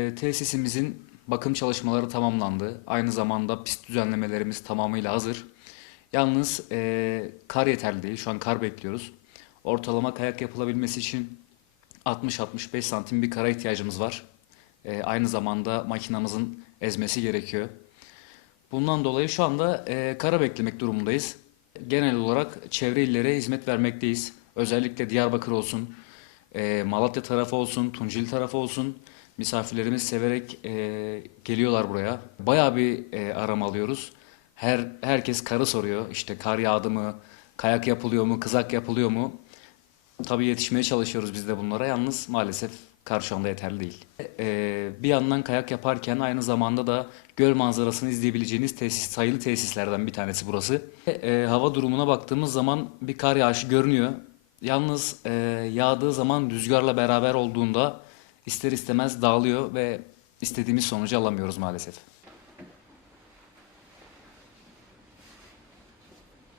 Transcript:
E, Tesisimizin bakım çalışmaları tamamlandı. Aynı zamanda pist düzenlemelerimiz tamamıyla hazır. Yalnız e, kar yeterli değil. Şu an kar bekliyoruz. Ortalama kayak yapılabilmesi için 60-65 santim bir kara ihtiyacımız var. E, aynı zamanda makinamızın ezmesi gerekiyor. Bundan dolayı şu anda e, kara beklemek durumundayız. Genel olarak çevre illere hizmet vermekteyiz. Özellikle Diyarbakır olsun, e, Malatya tarafı olsun, Tunceli tarafı olsun. Misafirlerimiz severek e, geliyorlar buraya. Bayağı bir e, arama alıyoruz. Her herkes karı soruyor. İşte kar yağdı mı, kayak yapılıyor mu, kızak yapılıyor mu? Tabii yetişmeye çalışıyoruz biz de bunlara. Yalnız maalesef kar şu anda yeterli değil. Ee, bir yandan kayak yaparken aynı zamanda da göl manzarasını izleyebileceğiniz tesis, sayılı tesislerden bir tanesi burası. Ee, hava durumuna baktığımız zaman bir kar yağışı görünüyor. Yalnız e, yağdığı zaman rüzgarla beraber olduğunda ister istemez dağılıyor ve istediğimiz sonucu alamıyoruz maalesef.